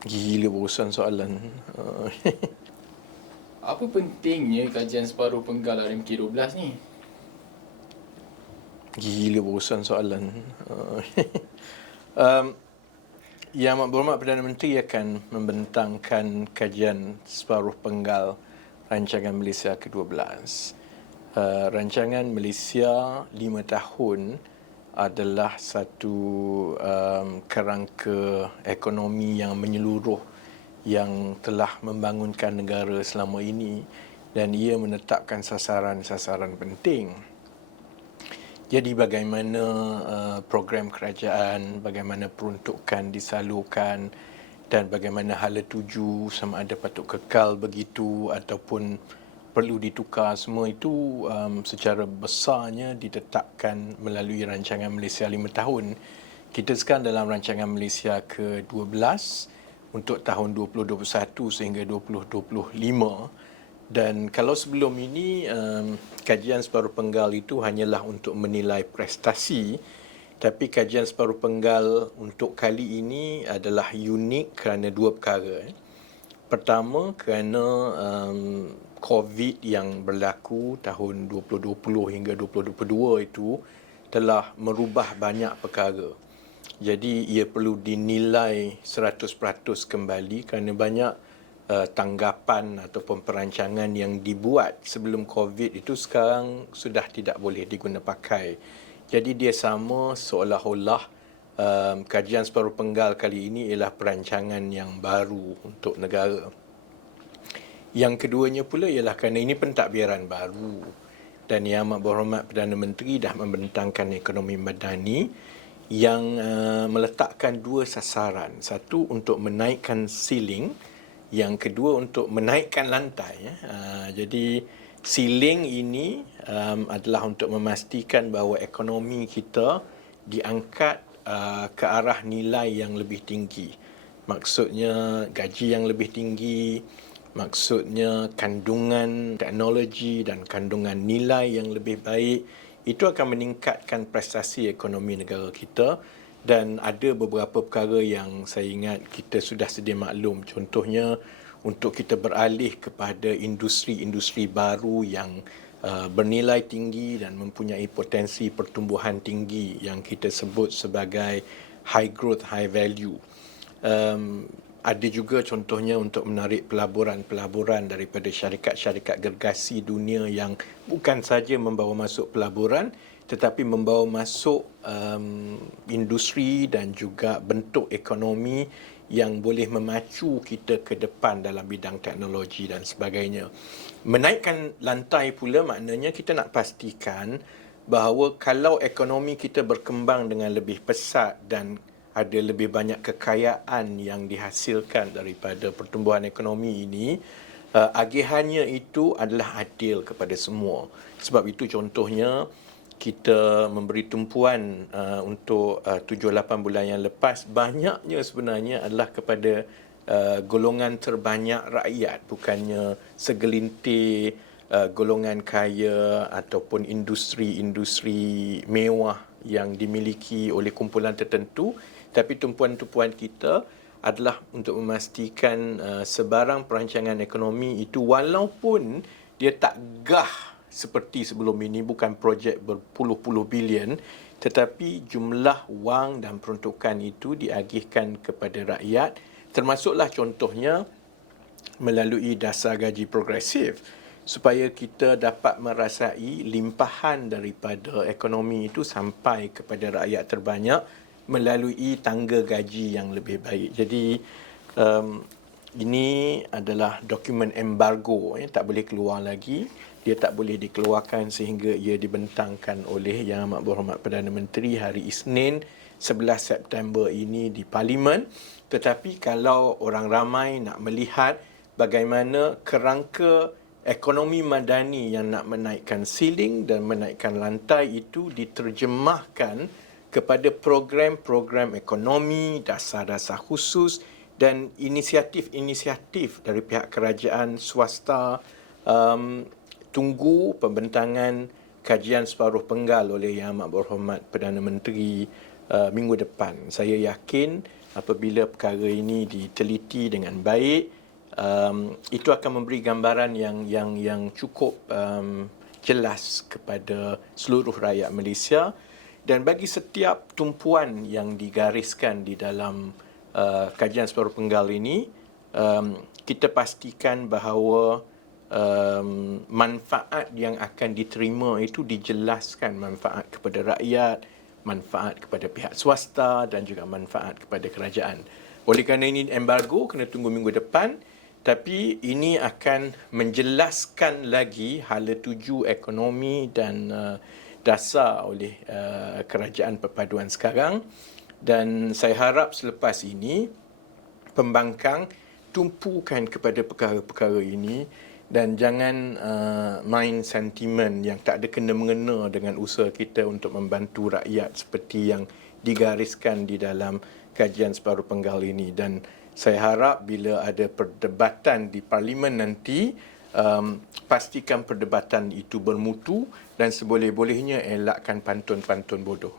Gila bosan soalan. Apa pentingnya kajian separuh penggal RMK12 ni? Gila bosan soalan. um, Yang Amat Berhormat Perdana Menteri akan membentangkan kajian separuh penggal rancangan Malaysia ke-12. Rancangan Malaysia 5 tahun adalah satu kerangka ekonomi yang menyeluruh yang telah membangunkan negara selama ini, dan ia menetapkan sasaran-sasaran penting. Jadi bagaimana program kerajaan, bagaimana peruntukan disalurkan, dan bagaimana hala tuju, sama ada patut kekal begitu ataupun perlu ditukar, semua itu secara besarnya ditetapkan melalui rancangan Malaysia 5 tahun. Kita sekarang dalam rancangan Malaysia ke-12 untuk tahun 2021 sehingga 2025. Dan kalau sebelum ini kajian separuh penggal itu hanyalah untuk menilai prestasi, tapi kajian separuh penggal untuk kali ini adalah unik kerana dua perkara. Pertama, kerana COVID yang berlaku tahun 2020 hingga 2022 itu telah merubah banyak perkara. Jadi ia perlu dinilai 100% kembali kerana banyak tanggapan ataupun perancangan yang dibuat sebelum COVID itu sekarang sudah tidak boleh diguna pakai. Jadi dia sama seolah-olah kajian separuh penggal kali ini ialah perancangan yang baru untuk negara. Yang keduanya pula ialah kerana ini pentadbiran baru, dan Yang Amat Berhormat Perdana Menteri dah membentangkan ekonomi madani yang meletakkan dua sasaran. Satu untuk menaikkan ceiling, yang kedua untuk menaikkan lantai. Jadi ceiling ini adalah untuk memastikan bahawa ekonomi kita diangkat ke arah nilai yang lebih tinggi. Maksudnya gaji yang lebih tinggi, maksudnya kandungan teknologi dan kandungan nilai yang lebih baik. Itu akan meningkatkan prestasi ekonomi negara kita, dan ada beberapa perkara yang saya ingat kita sudah sedia maklum. Contohnya untuk kita beralih kepada industri-industri baru yang bernilai tinggi dan mempunyai potensi pertumbuhan tinggi yang kita sebut sebagai high growth, high value. Ada juga contohnya untuk menarik pelaburan-pelaburan daripada syarikat-syarikat gergasi dunia yang bukan saja membawa masuk pelaburan tetapi membawa masuk industri dan juga bentuk ekonomi yang boleh memacu kita ke depan dalam bidang teknologi dan sebagainya. Menaikkan lantai pula maknanya kita nak pastikan bahawa kalau ekonomi kita berkembang dengan lebih pesat dan ada lebih banyak kekayaan yang dihasilkan daripada pertumbuhan ekonomi ini, agihannya itu adalah adil kepada semua. Sebab itu contohnya kita memberi tumpuan untuk 7-8 bulan yang lepas, banyaknya sebenarnya adalah kepada golongan terbanyak rakyat, bukannya segelintir golongan kaya ataupun industri-industri mewah yang dimiliki oleh kumpulan tertentu. Tapi tumpuan-tumpuan kita adalah untuk memastikan sebarang perancangan ekonomi itu, walaupun dia tak gah seperti sebelum ini, bukan projek berpuluh-puluh bilion, tetapi jumlah wang dan peruntukan itu diagihkan kepada rakyat, termasuklah contohnya melalui dasar gaji progresif, supaya kita dapat merasai limpahan daripada ekonomi itu sampai kepada rakyat terbanyak melalui tangga gaji yang lebih baik. Jadi ini adalah dokumen embargo, tak boleh keluar lagi. Dia tak boleh dikeluarkan sehingga ia dibentangkan oleh Yang Amat Berhormat Perdana Menteri hari Isnin 11 September ini di Parlimen. Tetapi kalau orang ramai nak melihat bagaimana kerangka ekonomi madani yang nak menaikkan ceiling dan menaikkan lantai itu diterjemahkan kepada program-program ekonomi, dasar-dasar khusus dan inisiatif-inisiatif dari pihak kerajaan swasta. Tunggu pembentangan kajian separuh penggal oleh Yang Amat Berhormat Perdana Menteri minggu depan. Saya yakin apabila perkara ini diteliti dengan baik, itu akan memberi gambaran yang cukup jelas kepada seluruh rakyat Malaysia, dan bagi setiap tumpuan yang digariskan di dalam kajian separuh penggal ini, kita pastikan bahawa manfaat yang akan diterima itu dijelaskan, manfaat kepada rakyat, manfaat kepada pihak swasta dan juga manfaat kepada kerajaan. Oleh kerana ini embargo, kena tunggu minggu depan, tapi ini akan menjelaskan lagi hala tuju ekonomi dan dasar oleh kerajaan perpaduan sekarang, dan saya harap selepas ini pembangkang tumpukan kepada perkara-perkara ini dan jangan main sentimen yang tak ada kena-mengena dengan usaha kita untuk membantu rakyat seperti yang digariskan di dalam kajian separuh penggal ini. Dan saya harap bila ada perdebatan di parlimen nanti, pastikan perdebatan itu bermutu dan seboleh-bolehnya elakkan pantun-pantun bodoh.